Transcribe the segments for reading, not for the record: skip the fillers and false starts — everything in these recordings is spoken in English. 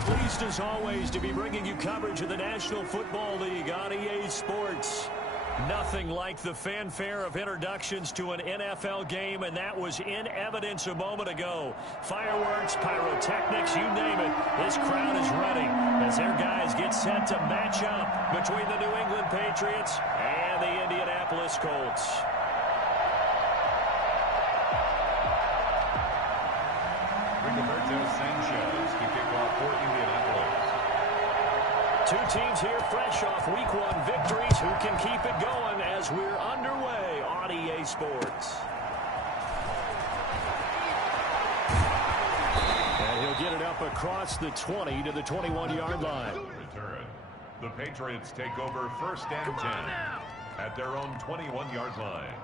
Pleased as always to be bringing you coverage of the National Football League on EA Sports. Nothing like the fanfare of introductions to an NFL game, and that was in evidence a moment ago. Fireworks, pyrotechnics, you name it. This crowd is ready as their guys get set to match up between the New England Patriots and the Indianapolis Colts. Sanchez to kick off for Indianapolis. Two teams here fresh off Week 1 victories. Who can keep it going as we're underway on EA Sports? And he'll get it up across the 20 to the 21-yard line. Return. The Patriots take over 1st and 10 at their own 21-yard line.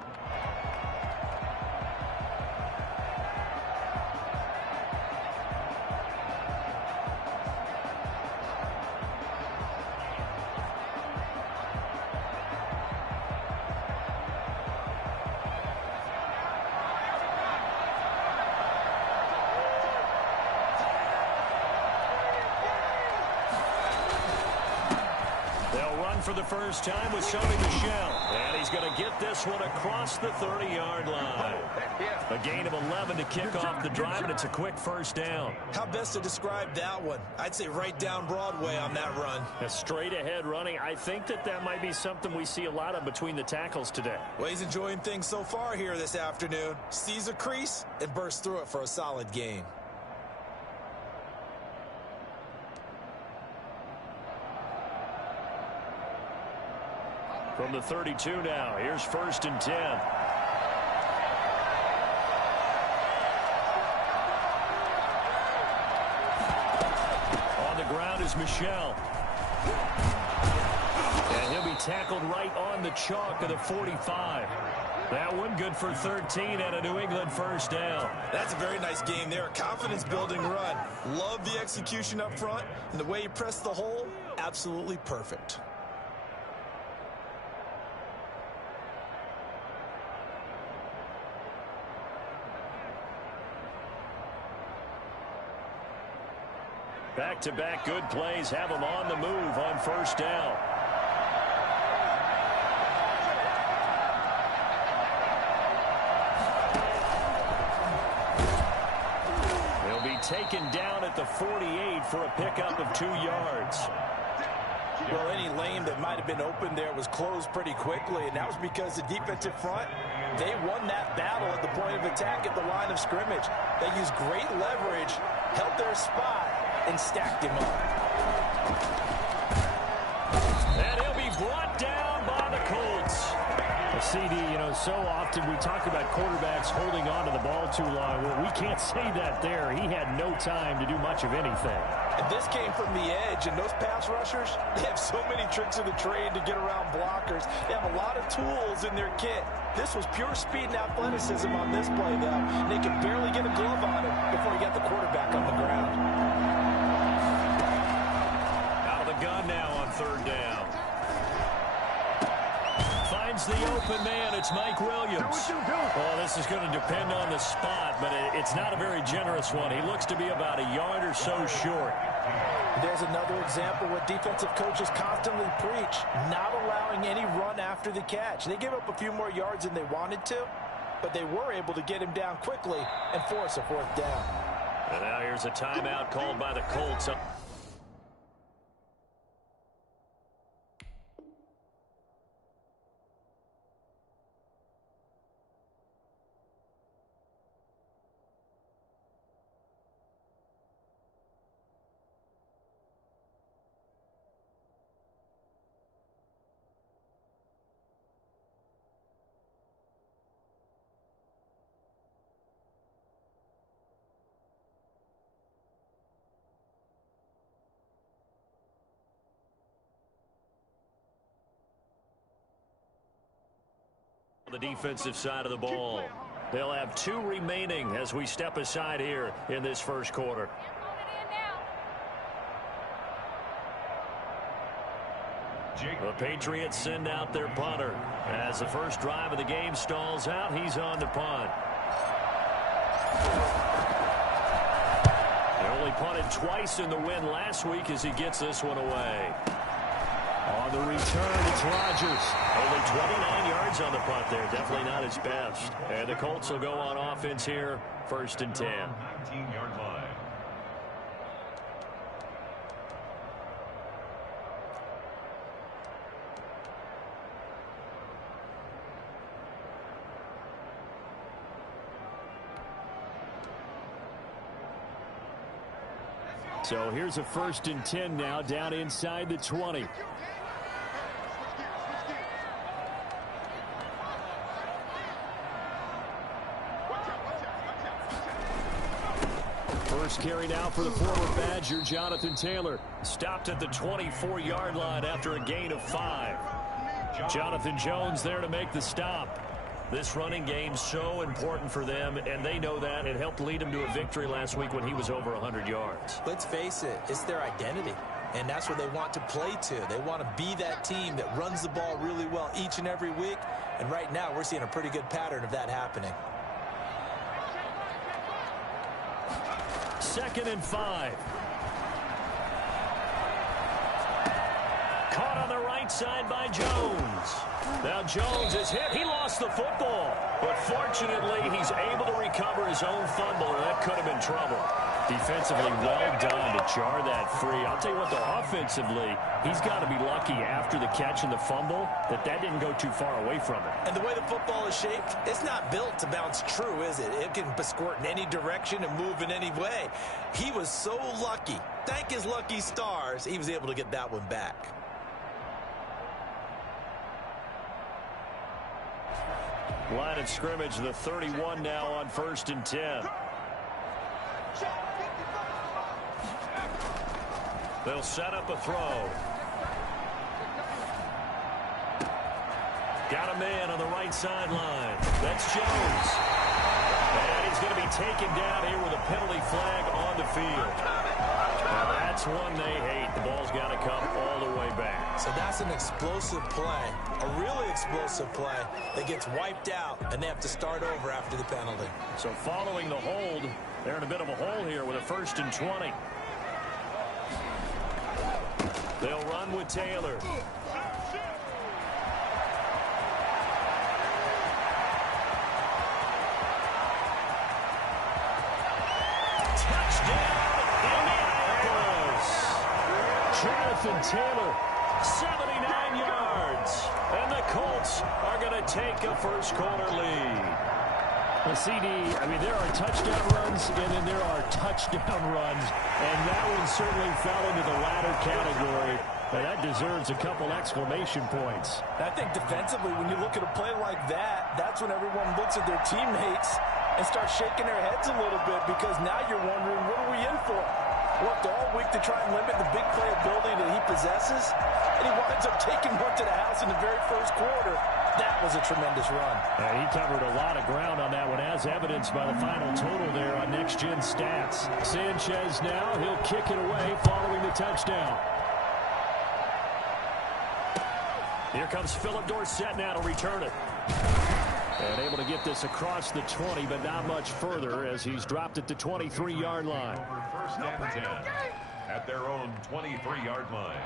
For the first time with Sony Michel. And he's going to get this one across the 30-yard line. A gain of 11 to kick off the drive, and it's a quick first down. How best to describe that one? I'd say right down Broadway on that run. A straight-ahead running. I think that might be something we see a lot of between the tackles today. Well, he's enjoying things so far here this afternoon. Sees a crease and bursts through it for a solid gain. From the 32 now, here's 1st and 10. On the ground is Michel. And he'll be tackled right on the chalk of the 45. That one good for 13 and a New England first down. That's a very nice game there. A confidence-building run. Love the execution up front. And the way he pressed the hole, absolutely perfect. Back-to-back good plays have them on the move on 1st down. He'll be taken down at the 48 for a pickup of 2 yards. Well, any lane that might have been open there was closed pretty quickly, and that was because the defensive front, they won that battle at the point of attack at the line of scrimmage. They used great leverage, held their spot, and stacked him up. And he'll be brought down by the Colts. CD, so often we talk about quarterbacks holding on to the ball too long. Well, we can't say that there. He had no time to do much of anything. And this came from the edge, and those pass rushers, they have so many tricks of the trade to get around blockers. They have a lot of tools in their kit. This was pure speed and athleticism on this play, though. And they could barely get a glove on him before he got the quarterback on the ground. Out of the gun now on 3rd down. Finds the open man. It's Mike Williams. Well, this is going to depend on the spot, but it's not a very generous one. He looks to be about a yard or so short. There's another example where defensive coaches constantly preach, not allowing any run after the catch. They gave up a few more yards than they wanted to, but they were able to get him down quickly and force a 4th down. And now here's a timeout called by the Colts. The defensive side of the ball. They'll have 2 remaining as we step aside here in this 1st quarter. The Patriots send out their punter. As the first drive of the game stalls out, he's on to punt. He'll Only punted twice in the win last week as he gets this one away. On the return, it's Rodgers. Only 29 yards on the punt there. Definitely not his best. And the Colts will go on offense here, 1st and 10. 19-yard line. So here's a 1st and 10 now, down inside the 20. First carry now for the former Badger, Jonathan Taylor. Stopped at the 24-yard line after a gain of 5. Jonathan Jones there to make the stop. This running game so important for them, and they know that. It helped lead them to a victory last week when he was over 100 yards. Let's face it, it's their identity, and that's what they want to play to. They want to be that team that runs the ball really well each and every week, and right now we're seeing a pretty good pattern of that happening. 2nd and 5. Caught on the right side by Jones. Now Jones is hit. He lost the football. But fortunately, he's able to recover his own fumble, or that could have been trouble. Defensively, well done to jar that free. I'll tell you what, though, offensively, he's got to be lucky after the catch and the fumble that didn't go too far away from him. And the way the football is shaped, it's not built to bounce true, is it? It can squirt in any direction and move in any way. He was so lucky. Thank his lucky stars, he was able to get that one back. Line of scrimmage, the 31 now on 1st and 10. They'll set up a throw. Got a man on the right sideline. That's Jones. And he's going to be taken down here with a penalty flag on the field. Now that's one they hate. The ball's got to come all the way back. So that's an explosive play, a really explosive play that gets wiped out, and they have to start over after the penalty. So following the hold, they're in a bit of a hole here with a 1st and 20. They'll run with Taylor. Jonathan Taylor, 79 yards. And the Colts are going to take a first-quarter lead. Well, CD, I mean, there are touchdown runs, and then there are touchdown runs. And that one certainly fell into the latter category. And that deserves a couple exclamation points. I think defensively, when you look at a play like that, that's when everyone looks at their teammates and starts shaking their heads a little bit, because now you're wondering, what are we in for? Worked all week to try and limit the big playability that he possesses, and he winds up taking one to the house in the very first quarter. That was a tremendous run. He covered a lot of ground on that one, as evidenced by the final total there on Next Gen Stats. Sanchez now, he'll kick it away following the touchdown. Here comes Philip Dorsett now to return it. And able to get this across the 20, but not much further, as he's dropped it to 23-yard line. 1st and 10 at their own 23-yard line.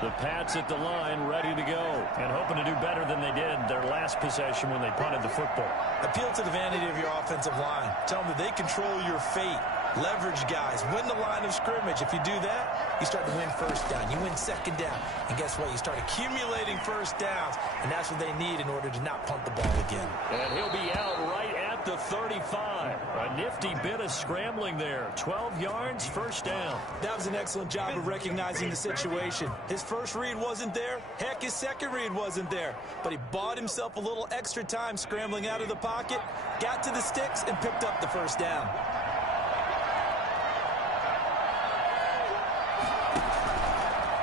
The Pats at the line, ready to go, and hoping to do better than they did their last possession when they punted the football. Appeal to the vanity of your offensive line. Tell them that they control your fate. Leverage guys. Win the line of scrimmage. If you do that, you start to win 1st down. You win 2nd down. And guess what? You start accumulating 1st downs, and that's what they need in order to not punt the ball again. And he'll be out right at the 35. A nifty bit of scrambling there. 12 yards, 1st down. That was an excellent job of recognizing the situation. His first read wasn't there. Heck, his second read wasn't there. But he bought himself a little extra time scrambling out of the pocket, got to the sticks, and picked up the 1st down.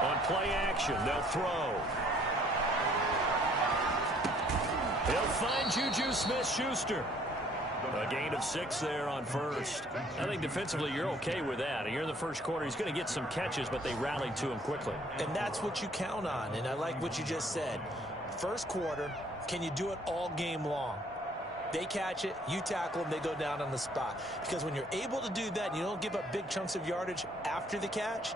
On play action, they'll throw. He'll find Juju Smith-Schuster. The A gain of 6 there on first. I think defensively you're okay with that. Here in the first quarter, he's going to get some catches, but they rallied to him quickly. And that's what you count on, and I like what you just said. First quarter, can you do it all game long? They catch it, you tackle them, they go down on the spot. Because when you're able to do that and you don't give up big chunks of yardage after the catch,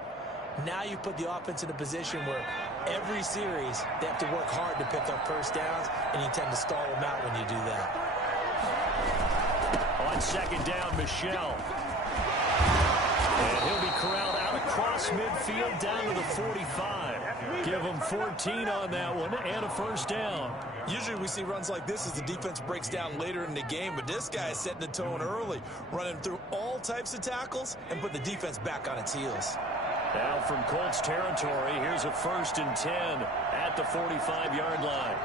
now you put the offense in a position where every series they have to work hard to pick up first downs, and you tend to stall them out when you do that. On second down, Michel. And he'll be corralled out across midfield down to the 45. Give him 14 on that one and a first down. Usually we see runs like this as the defense breaks down later in the game, but this guy is setting the tone early, running through all types of tackles and put the defense back on its heels. Now from Colts territory, here's a 1st and 10 at the 45-yard line.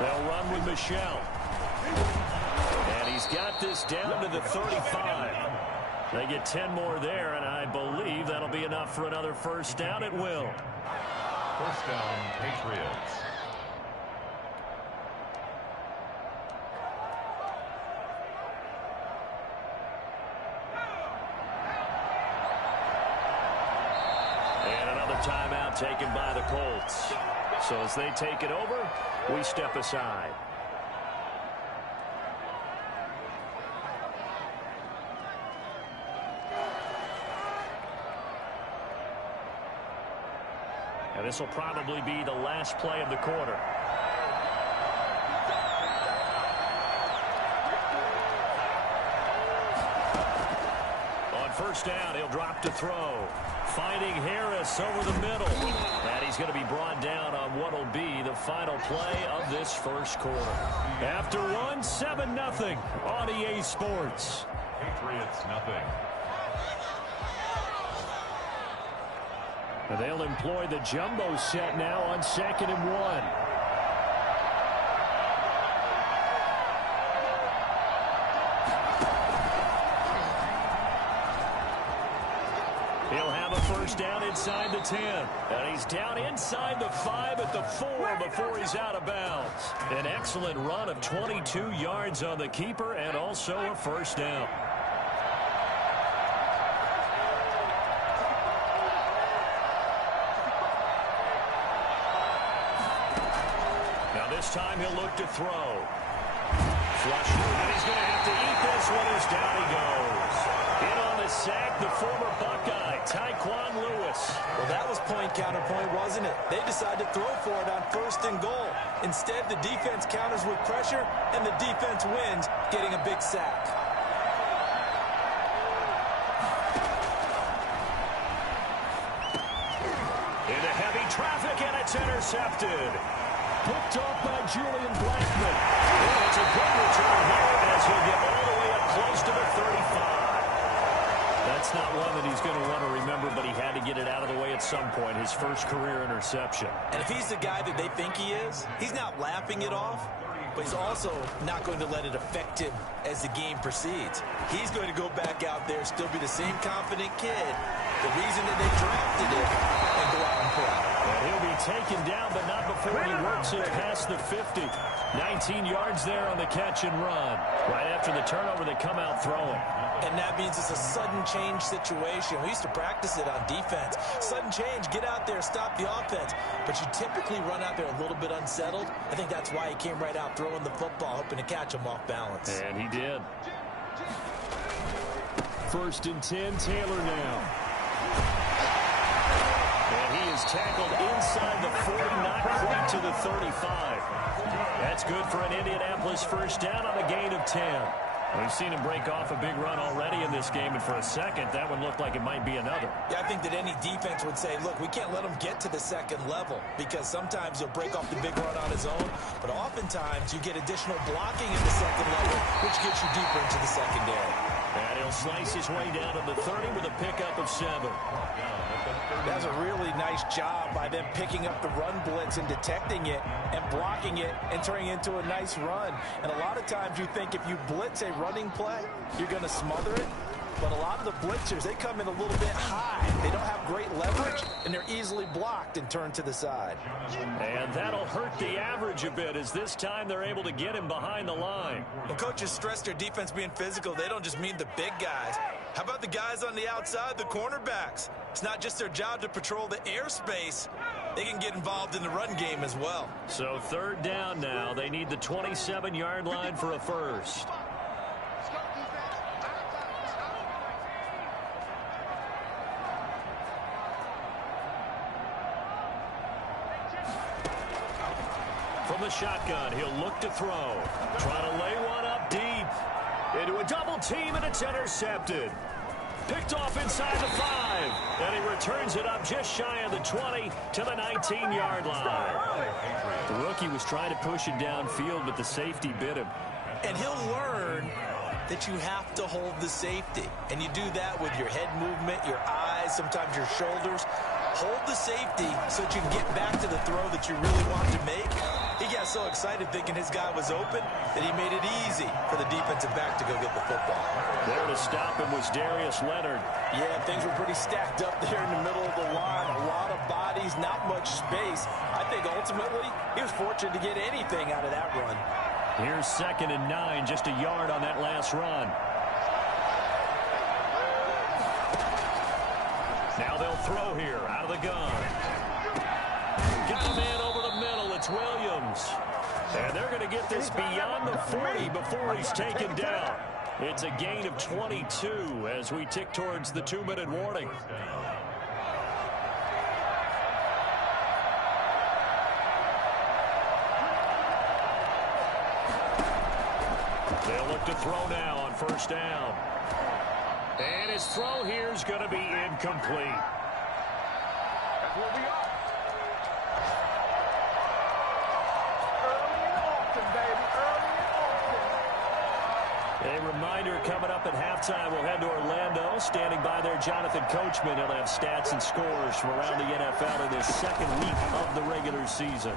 They'll run with Michel. And he's got this down to the 35. They get 10 more there, and I believe that'll be enough for another first down. It will. First down, Patriots. And another timeout taken by the Colts. So as they take it over, we step aside. And this will probably be the last play of the quarter. On first down, he'll drop to throw. Finding Harris over the middle. And he's going to be brought down on what will be the final play of this first quarter. After one, 7-0 on EA Sports. Patriots, nothing. And they'll employ the jumbo set now on 2nd and 1. He'll have a first down inside the 10. And he's down inside the 5 at the 4 before he's out of bounds. An excellent run of 22 yards on the keeper and also a first down. Now this time he'll look to throw. Flush, and he's going to have to eat this one as down he goes. In on the sack, the former Buckeye, Tyquan Lewis. Well, that was point counterpoint, wasn't it? They decided to throw for it on 1st and goal. Instead, the defense counters with pressure, and the defense wins, getting a big sack. Into heavy traffic, and it's intercepted. Picked off by Julian Blackman. And it's a good return here as he'll get all the way up close to the 35. That's not one that he's going to want to remember, but he had to get it out of the way at some point, his first career interception. And if he's the guy that they think he is, he's not laughing it off, but he's also not going to let it affect him as the game proceeds. He's going to go back out there, still be the same confident kid, the reason that they drafted him, and go out and play. And he'll be taken down, but not before he works it past the 50. 19 yards there on the catch and run. Right after the turnover, they come out throwing. And that means it's a sudden change situation. We used to practice it on defense. Sudden change, get out there, stop the offense. But you typically run out there a little bit unsettled. I think that's why he came right out throwing the football, hoping to catch him off balance. And he did. 1st and 10, Taylor now. And he is tackled inside the 40, not quite to the 35. That's good for an Indianapolis first down on a gain of 10. We've seen him break off a big run already in this game, and for a second, that one looked like it might be another. Yeah, I think that any defense would say, look, we can't let him get to the second level, because sometimes he'll break off the big run on his own, but oftentimes you get additional blocking in the second level, which gets you deeper into the secondary. And he'll slice his way down to the 30 with a pickup of 7. That's a really nice job by them picking up the run blitz and detecting it and blocking it and turning it into a nice run. And a lot of times you think if you blitz a running play, you're going to smother it. But a lot of the blitzers, they come in a little bit high. They don't have great leverage, and they're easily blocked and turned to the side. And that'll hurt the average a bit, as this time they're able to get him behind the line. When coaches stress their defense being physical, they don't just mean the big guys. How about the guys on the outside, the cornerbacks? It's not just their job to patrol the airspace. They can get involved in the run game as well. So third down now. They need the 27-yard line for a first. From the shotgun, he'll look to throw. Trying to lay one up deep. Into a double team, and it's intercepted. Picked off inside the 5. And he returns it up just shy of the 20 to the 19-yard line. The rookie was trying to push it downfield, but the safety bit him. And he'll learn that you have to hold the safety. And you do that with your head movement, your eyes, sometimes your shoulders. Hold the safety so that you can get back to the throw that you really want to make. He got so excited thinking his guy was open that he made it easy for the defensive back to go get the football. There to stop him was Darius Leonard. Yeah, things were pretty stacked up there in the middle of the line. A lot of bodies, not much space. I think ultimately he was fortunate to get anything out of that run. Here's 2nd and 9, just a yard on that last run. Now they'll throw here out of the gun. Got a man over the middle. It's Williams. And they're going to get this beyond the 40 before he's taken down. It's a gain of 22 as we tick towards the 2-minute warning. They'll look to throw now on first down. And his throw here is going to be incomplete. That's where we are. A reminder coming up at halftime, we'll head to Orlando. Standing by there, Jonathan Coachman. He'll have stats and scores from around the NFL in this second week of the regular season.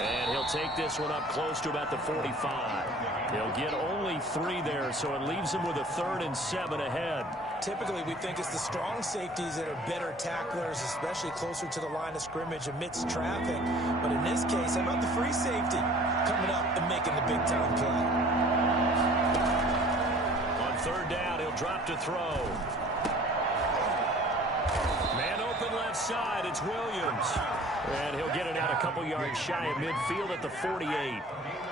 And he'll take this one up close to about the 45. He'll get only 3 there, so it leaves him with a 3rd and 7 ahead. Typically, we think it's the strong safeties that are better tacklers, especially closer to the line of scrimmage amidst traffic. But in this case, how about the free safety coming up and making the big-time play? On 3rd down, he'll drop to throw. Man open left side, it's Williams. And he'll get it out a couple yards shy of midfield at the 48.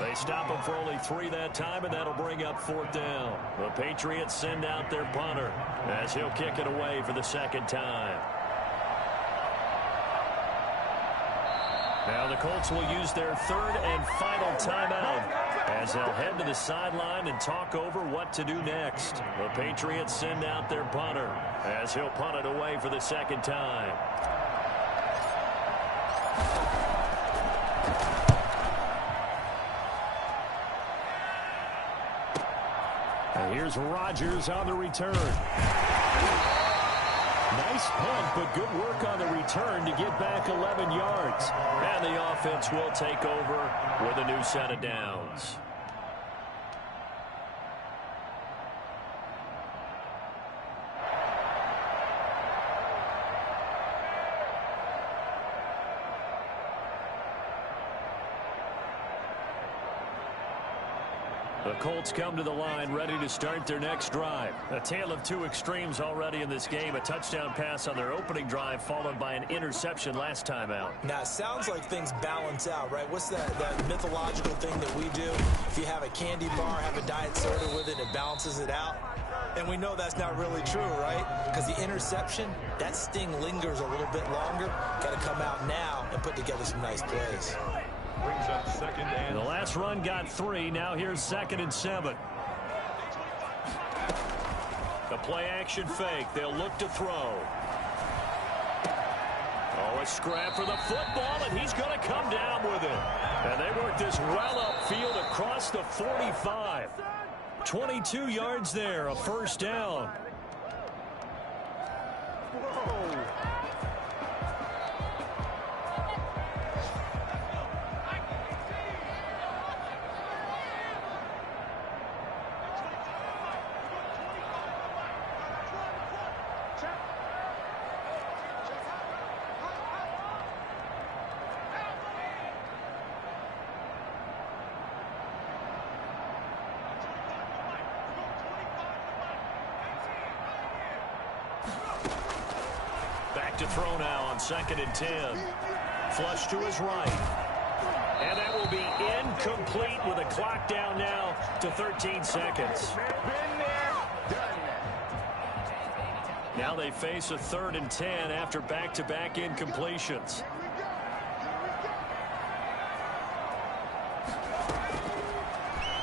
They stop him for only 3 that time, and that'll bring up 4th down. The Patriots send out their punter as he'll kick it away for the 2nd time. Now the Colts will use their 3rd and final timeout as they'll head to the sideline and talk over what to do next. The Patriots send out their punter as he'll punt it away for the 2nd time. And here's Rodgers on the return. Nice punt, but good work on the return to get back 11 yards. And the offense will take over with a new set of downs. The Colts come to the line ready to start their next drive. A tale of 2 extremes already in this game. A touchdown pass on their opening drive followed by an interception last time out. Now, it sounds like things balance out, right? What's that mythological thing that we do? If you have a candy bar, have a diet soda with it, it balances it out. And we know that's not really true, right? Because the interception, that sting lingers a little bit longer. Got to come out now and put together some nice plays. Brings up 2nd and The last run got 3. Now here's 2nd and 7. The play action fake. They'll look to throw. Oh, a scrap for the football, and he's going to come down with it. And they work this well upfield across the 45. 22 yards there, a 1st down. back to throw now on 2nd and 10. Flush to his right. And that will be incomplete with a clock down now to 13 seconds. Been there, done that. Now they face a 3rd and 10 after back-to-back incompletions.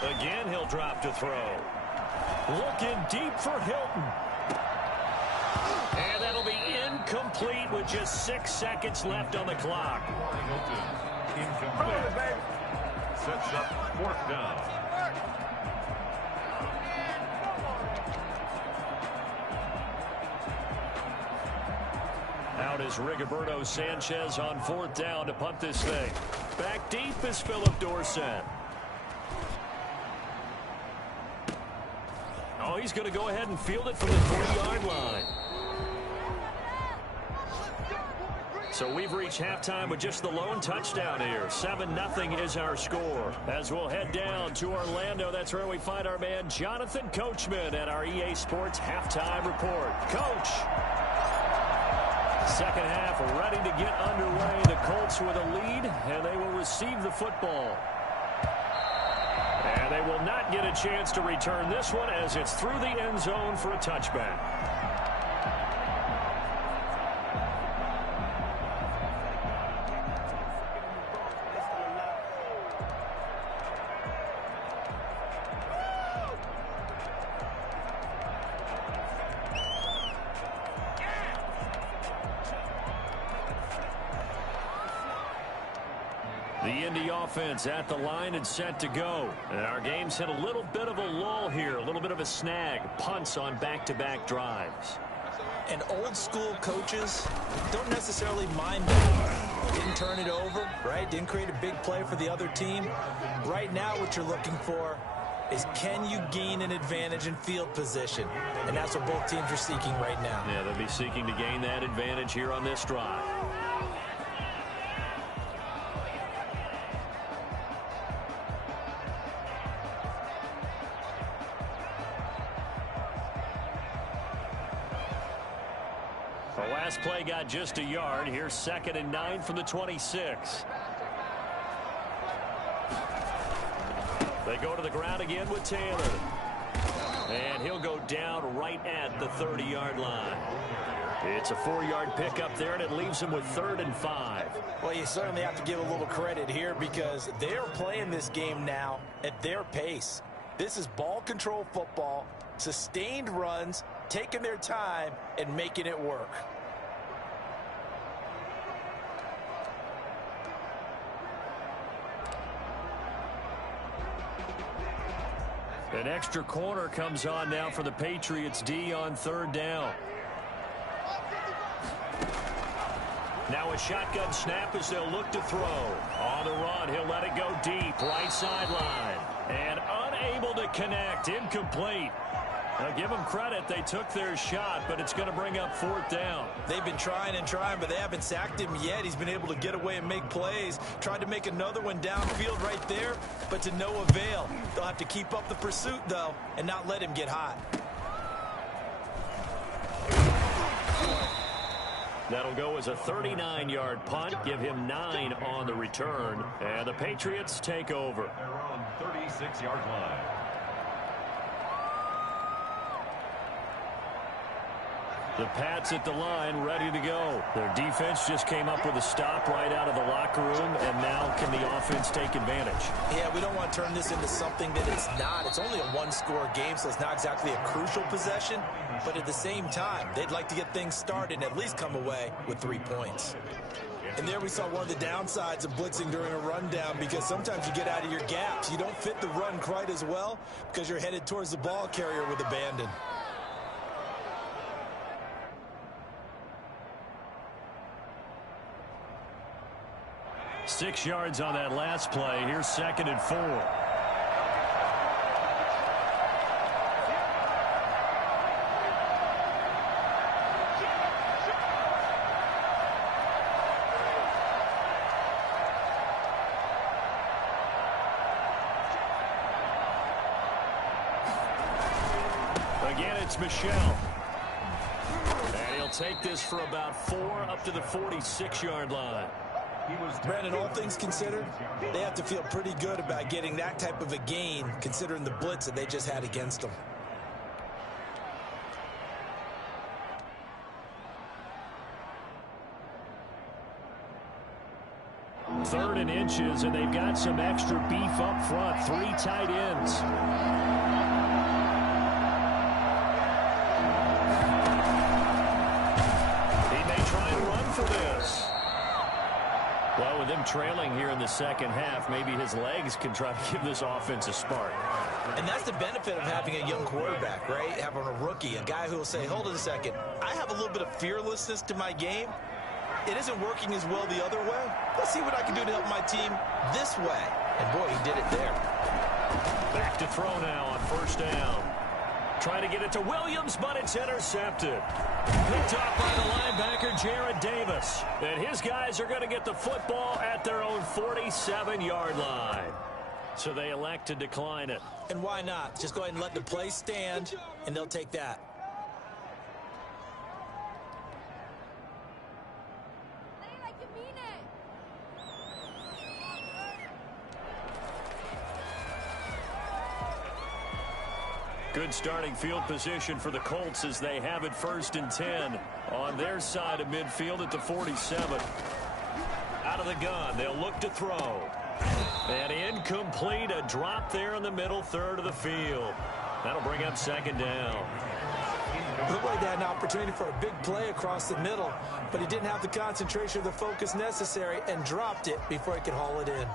Again, he'll drop to throw. Looking deep for Hilton. And that'll be incomplete with just 6 seconds left on the clock. Hilton, incomplete. Sets up 4th down. Out is Rigoberto Sanchez on 4th down to punt this thing. Back deep is Philip Dorsett. Oh, he's going to go ahead and field it from the 3-yard line. So we've reached halftime with just the lone touchdown here. 7-0 is our score. As we'll head down to Orlando, that's where we find our man Jonathan Coachman at our EA Sports Halftime Report. Coach! Second half ready to get underway. The Colts with a lead, and they will receive the football. And they will not get a chance to return this one as it's through the end zone for a touchback. The Indy offense at the line and set to go. And our game's hit a little bit of a lull here, a little bit of a snag. Punts on back-to-back drives. And old-school coaches don't necessarily mind that. Didn't turn it over, right? Didn't create a big play for the other team. Right now what you're looking for is can you gain an advantage in field position? And that's what both teams are seeking right now. Yeah, they'll be seeking to gain that advantage here on this drive. The last play got just a yard. Here's 2nd and 9 from the 26. They go to the ground again with Taylor. And he'll go down right at the 30-yard line. It's a 4-yard pickup there, and it leaves him with 3rd and 5. Well, you certainly have to give a little credit here because they're playing this game now at their pace. This is ball control football, sustained runs, taking their time and making it work. An extra corner comes on now for the Patriots D on 3rd down. Now a shotgun snap as they'll look to throw. On the run, he'll let it go deep, right sideline. And unable to connect, incomplete. Now give them credit, they took their shot, but it's going to bring up 4th down. They've been trying and trying, but they haven't sacked him yet. He's been able to get away and make plays. Tried to make another one downfield right there, but to no avail. They'll have to keep up the pursuit, though, and not let him get hot. That'll go as a 39-yard punt, give him 9 on the return, and the Patriots take over. They're on 36-yard line. The Pats at the line, ready to go. Their defense just came up with a stop right out of the locker room, and now can the offense take advantage? Yeah, we don't want to turn this into something that it's not. It's only a one-score game, so it's not exactly a crucial possession. But at the same time, they'd like to get things started and at least come away with 3 points. And there we saw one of the downsides of blitzing during a rundown because sometimes you get out of your gaps. You don't fit the run quite as well because you're headed towards the ball carrier with abandon. Six yards on that last play. Here's 2nd and 4. Again, it's Michel. And he'll take this for about 4 up to the 46-yard line. Brandon, all things considered, they have to feel pretty good about getting that type of a gain considering the blitz that they just had against them. Third and inches, and they've got some extra beef up front. 3 tight ends. He may try and run for this. Well, with them trailing here in the second half, maybe his legs can try to give this offense a spark. And that's the benefit of having a young quarterback, right? Having a rookie, a guy who will say, hold it a second, I have a little bit of fearlessness to my game. It isn't working as well the other way. Let's see what I can do to help my team this way. And, boy, he did it there. Back to throw now on first down. Trying to get it to Williams, but it's intercepted. Picked off by the linebacker, Jared Davis. And his guys are going to get the football at their own 47-yard line. So they elect to decline it. And why not? Just go ahead and let the play stand, and they'll take that. Good starting field position for the Colts as they have it 1st and 10 on their side of midfield at the 47. Out of the gun, they'll look to throw. And incomplete, a drop there in the middle third of the field. That'll bring up 2nd down. Looked like they had an opportunity for a big play across the middle, but he didn't have the concentration or the focus necessary and dropped it before he could haul it in.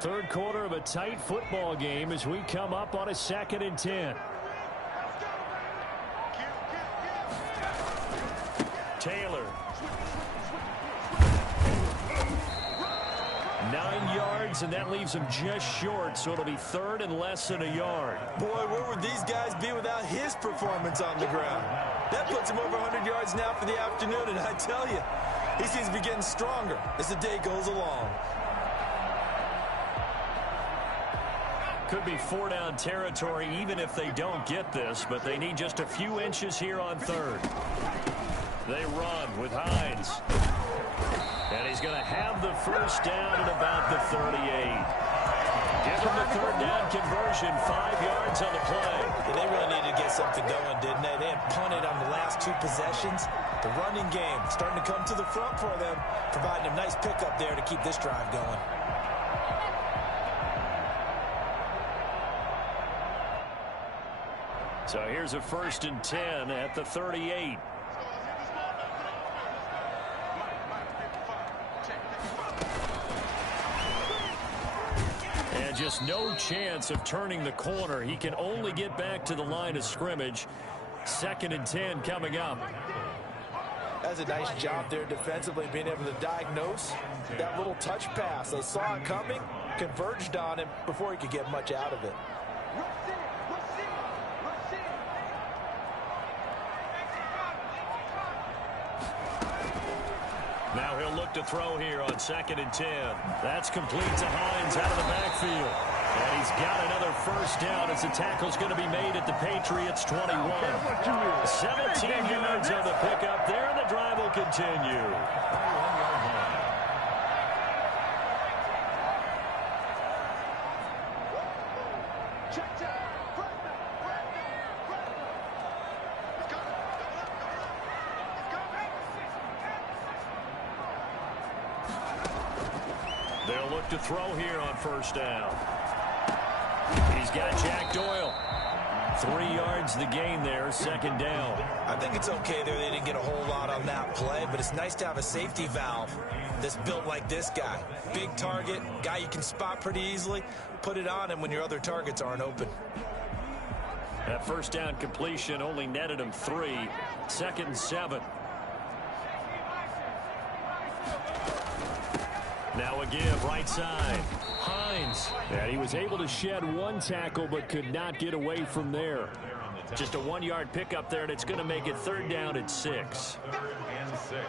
Third quarter of a tight football game as we come up on a 2nd and 10. Taylor. 9 yards, and that leaves him just short, so it'll be 3rd and less than a yard. Boy, where would these guys be without his performance on the ground? That puts him over 100 yards now for the afternoon, and I tell you, he seems to be getting stronger as the day goes along. Could be 4-down territory even if they don't get this, but they need just a few inches here on 3rd. They run with Hines. And he's going to have the first down at about the 38. Give him the 3rd down conversion, 5 yards on the play. Yeah, they really needed to get something going, didn't they? They had punted on the last 2 possessions. The running game starting to come to the front for them, providing a nice pickup there to keep this drive going. So here's a 1st and 10 at the 38. And just no chance of turning the corner. He can only get back to the line of scrimmage. 2nd and 10 coming up. That's a nice job there defensively, being able to diagnose that little touch pass. They saw it coming, converged on him before he could get much out of it. Now he'll look to throw here on 2nd and 10. That's complete to Hines out of the backfield. And he's got another first down as the tackle's going to be made at the Patriots 21. 17 yards on the pickup there, and the drive will continue. They'll look to throw here on first down. He's got Jack Doyle. 3 yards the gain there, 2nd down. I think it's okay there. They didn't get a whole lot on that play, but it's nice to have a safety valve that's built like this guy. Big target, guy you can spot pretty easily. Put it on him when your other targets aren't open. That first down completion only netted him 3. 2nd and 7. Now a give, right side. Hines. And he was able to shed 1 tackle but could not get away from there. Just a 1-yard pickup there, and it's going to make it 3rd down at 6. 3rd and 6.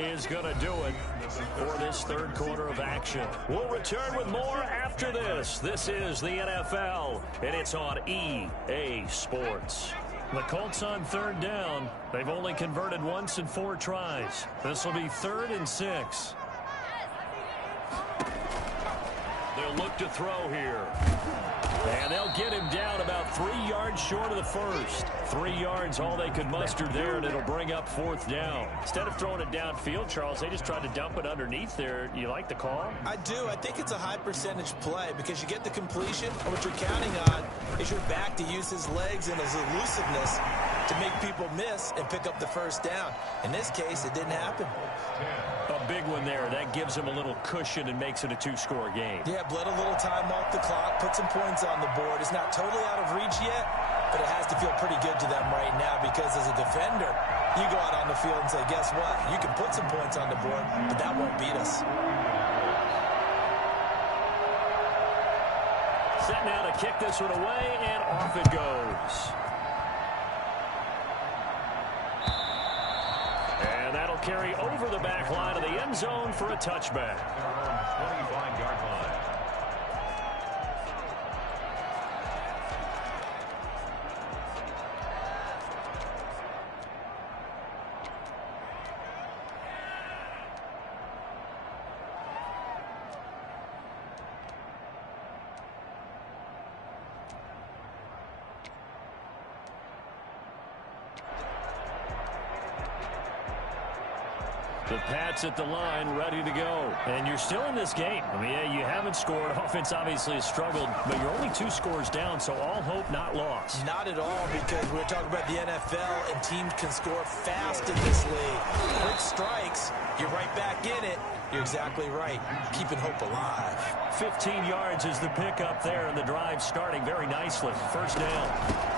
is going to do it for this third quarter of action. We'll return with more after this. This is the NFL, and it's on EA Sports. The Colts on third down. They've only converted once in 4 tries. This will be 3rd and 6. They'll look to throw here. And they'll get him down about 3 yards short of the first. 3 yards, all they could muster there, and it'll bring up 4th down. Instead of throwing it downfield, Charles, they just tried to dump it underneath there. You like the call? I do. I think it's a high percentage play because you get the completion, and what you're counting on is your back to use his legs and his elusiveness to make people miss and pick up the first down. In this case, it didn't happen. A big one there. That gives him a little cushion and makes it a 2-score game. Yeah, bled a little time off the clock, put some points on the board. It's not totally out of reach yet, but it has to feel pretty good to them right now because as a defender, you go out on the field and say, guess what? You can put some points on the board, but that won't beat us. Set now to kick this one away, and off it goes. And that'll carry over the back line of the end zone for a touchback. 25-yard line. The Pats at the line, ready to go. And you're still in this game. I mean, yeah, you haven't scored. Offense obviously has struggled, but you're only 2 scores down, so all hope not lost. Not at all, because we're talking about the NFL, and teams can score fast in this league. Quick strikes, you're right back in it. You're exactly right. Keeping hope alive. 15 yards is the pickup there, and the drive starting very nicely. First down.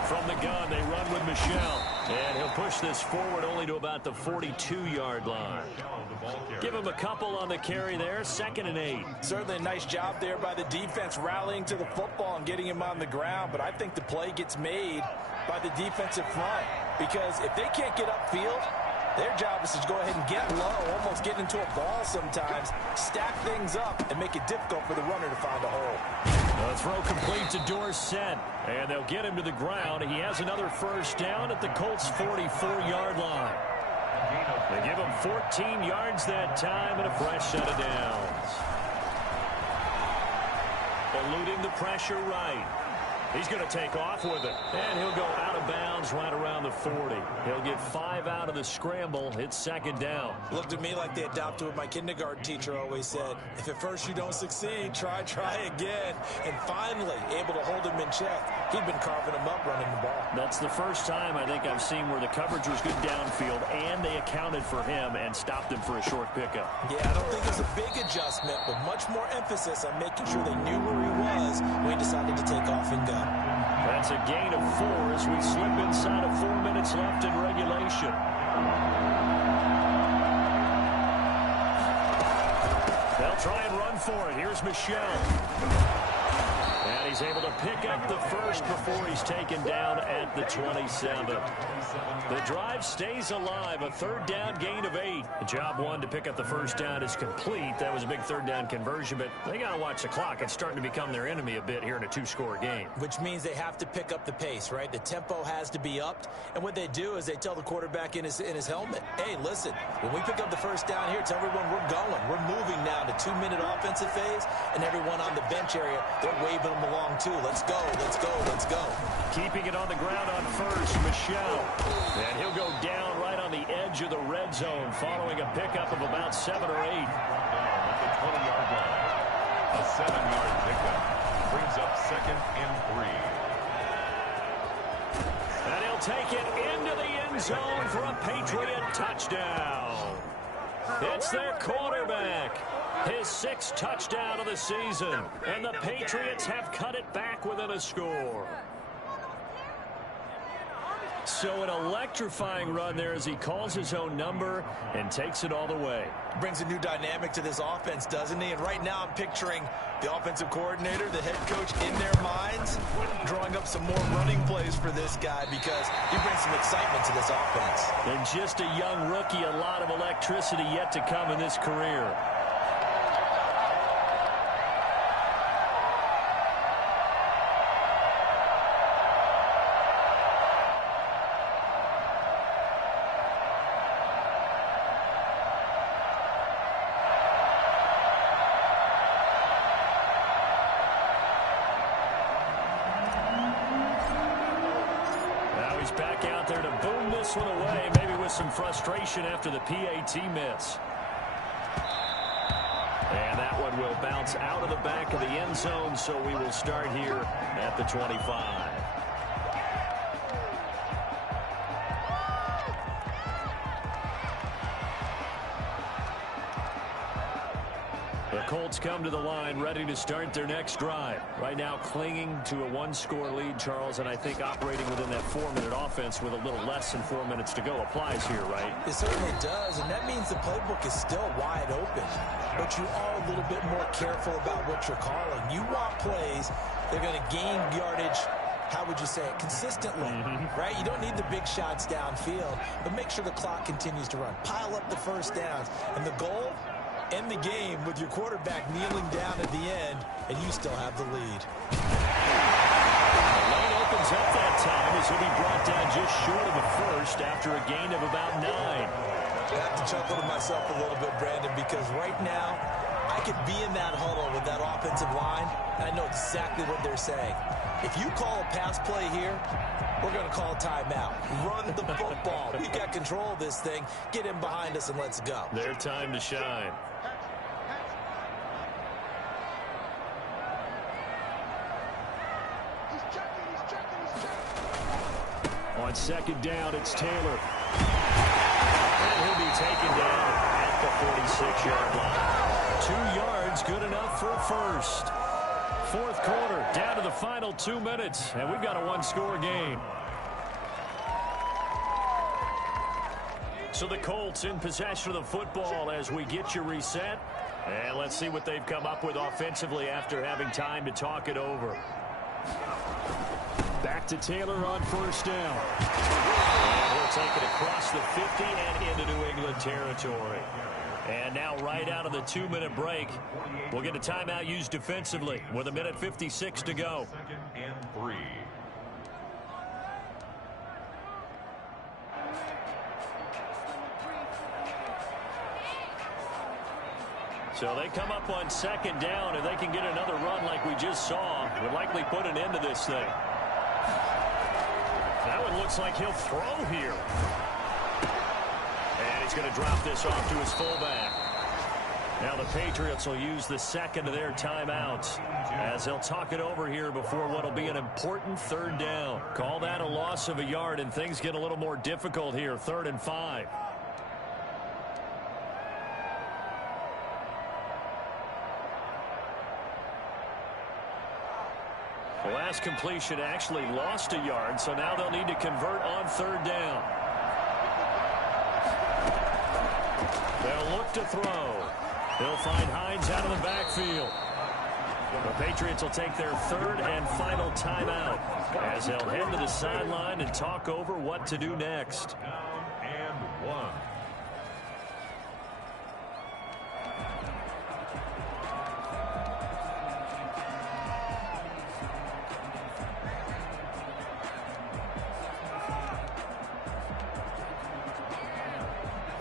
From the gun, they run with Michel. And he'll push this forward only to about the 42-yard line. Give him a couple on the carry there. 2nd and 8. Certainly a nice job there by the defense rallying to the football and getting him on the ground. But I think the play gets made by the defensive front. Because if they can't get upfield, their job is to go ahead and get low, almost get into a ball sometimes, stack things up, and make it difficult for the runner to find a hole. The throw complete to Dorsett, and they'll get him to the ground. He has another first down at the Colts' 44-yard line. They give him 14 yards that time and a fresh set of downs. Eluding the pressure right. He's going to take off with it, and he'll go out of bounds right around the 40. He'll get 5 out of the scramble. It's 2nd down. Looked to me like they adopted what my kindergarten teacher always said. If at first you don't succeed, try again. And finally, able to hold him in check. He'd been carving him up running the ball. That's the first time I think I've seen where the coverage was good downfield, and they accounted for him and stopped him for a short pickup. Yeah, I don't think it was a big adjustment, but much more emphasis on making sure they knew where he was when he decided to take off and go. That's a gain of 4 as we slip inside of 4 minutes left in regulation. They'll try and run for it. Here's Michel. And he's able to pick up the first before he's taken down at the 27. The drive stays alive. A 3rd down gain of 8. Job 1 to pick up the first down is complete. That was a big 3rd down conversion, but they got to watch the clock. It's starting to become their enemy a bit here in a 2-score game. Which means they have to pick up the pace, right? The tempo has to be upped. And what they do is they tell the quarterback in his helmet, hey, listen, when we pick up the first down here, tell everyone we're going. We're moving now to 2-minute offensive phase, and everyone on the bench area, they're waving them along too. Let's go, let's go, let's go. Keeping it on the ground on first, Michel. And he'll go down right on the edge of the red zone following a pickup of about 7 or 8. At the 20-yard line. A 7-yard pickup brings up 2nd and 3. And he'll take it into the end zone for a Patriot touchdown. It's their quarterback. His 6th touchdown of the season. And the Patriots have cut it back within a score. So an electrifying run there as he calls his own number and takes it all the way. Brings a new dynamic to this offense, doesn't he? And right now I'm picturing the offensive coordinator, the head coach in their minds, drawing up some more running plays for this guy because he brings some excitement to this offense. And just a young rookie, a lot of electricity yet to come in this career. Back out there to boom this one away, maybe with some frustration after the PAT miss. And that one will bounce out of the back of the end zone, so we will start here at the 25. The Colts come to the line ready to start their next drive. Right now clinging to a one-score lead, Charles, and I think operating within that 4-minute offense with a little less than 4 minutes to go applies here, right? It certainly does, and that means the playbook is still wide open. But you are a little bit more careful about what you're calling. You want plays that are going to gain yardage, how would you say it, consistently, right? You don't need the big shots downfield, but make sure the clock continues to run. Pile up the first downs, and the goal, end the game with your quarterback kneeling down at the end, and you still have the lead. The lane opens up that time as he'll be brought down just short of the first after a gain of about 9. I have to chuckle to myself a little bit, Brandon, because right now I could be in that huddle with that offensive line, and I know exactly what they're saying. If you call a pass play here, we're going to call a timeout. Run the football. We've got control of this thing. Get in behind us and let's go. Their time to shine. On second down, it's Taylor. And he'll be taken down at the 46-yard line. 2 yards, good enough for a first. Fourth quarter, down to the final 2 minutes, and we've got a one-score game. So the Colts in possession of the football as we get you reset. And let's see what they've come up with offensively after having time to talk it over. Back to Taylor on first down. And he'll take it across the 50 and into New England territory. And now right out of the 2-minute break, we'll get a timeout used defensively with 1:56 to go. 2nd and 3. So they come up on second down, and they can get another run like we just saw. Would likely put an end to this thing. That one looks like he'll throw here. And he's going to drop this off to his fullback. Now the Patriots will use the second of their timeouts as they'll talk it over here before what will be an important third down. Call that a loss of a yard, and things get a little more difficult here. 3rd and 5. The last completion actually lost a yard, so now they'll need to convert on third down. They'll look to throw. They'll find Hines out of the backfield. The Patriots will take their 3rd and final timeout as they'll head to the sideline and talk over what to do next. Down and 1.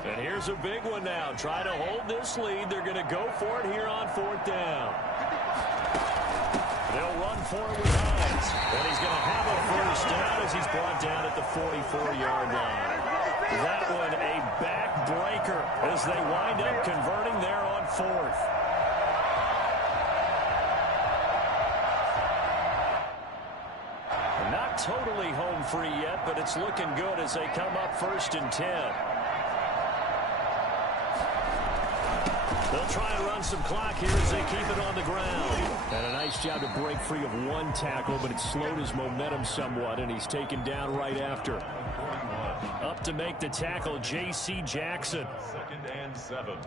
And here's a big one now. Try to hold this lead. They're going to go for it here on 4th down. They'll run for it with Hines. And he's going to have a first down as he's brought down at the 44-yard line. That one a backbreaker as they wind up converting there on 4th. Not totally home free yet, but it's looking good as they come up 1st and 10. They'll try and run some clock here as they keep it on the ground. And a nice Nice job to break free of one tackle, but it slowed his momentum somewhat, and he's taken down right after. Up to make the tackle, J.C. Jackson. 2nd and 7.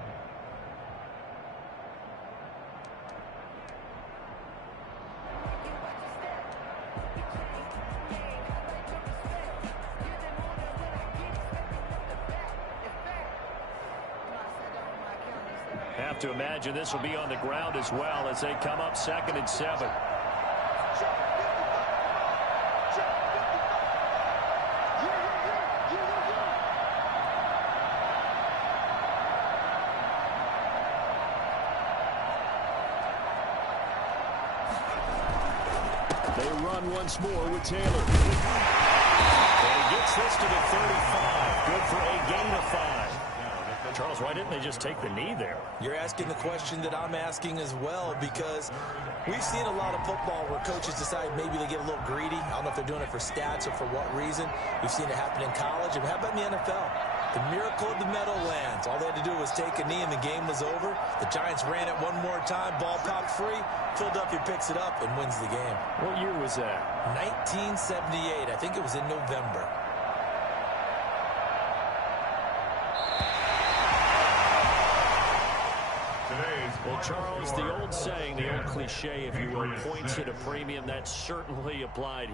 Have to imagine this will be on the ground as well as they come up 2nd and 7. They run once more with Taylor. And he gets this to the 35. Good for a gain of 5. Charles, why didn't they just take the knee there? You're asking the question that I'm asking as well, because we've seen a lot of football where coaches decide maybe they get a little greedy. I don't know if they're doing it for stats or for what reason. We've seen it happen in college. And how about in the NFL? The miracle of the Meadowlands. All they had to do was take a knee and the game was over. The Giants ran it one more time. Ball popped free. Philadelphia picks it up and wins the game. What year was that? 1978. I think it was in November. Well, Charles, the old saying, the old cliche, if you will, points at a premium, that certainly applied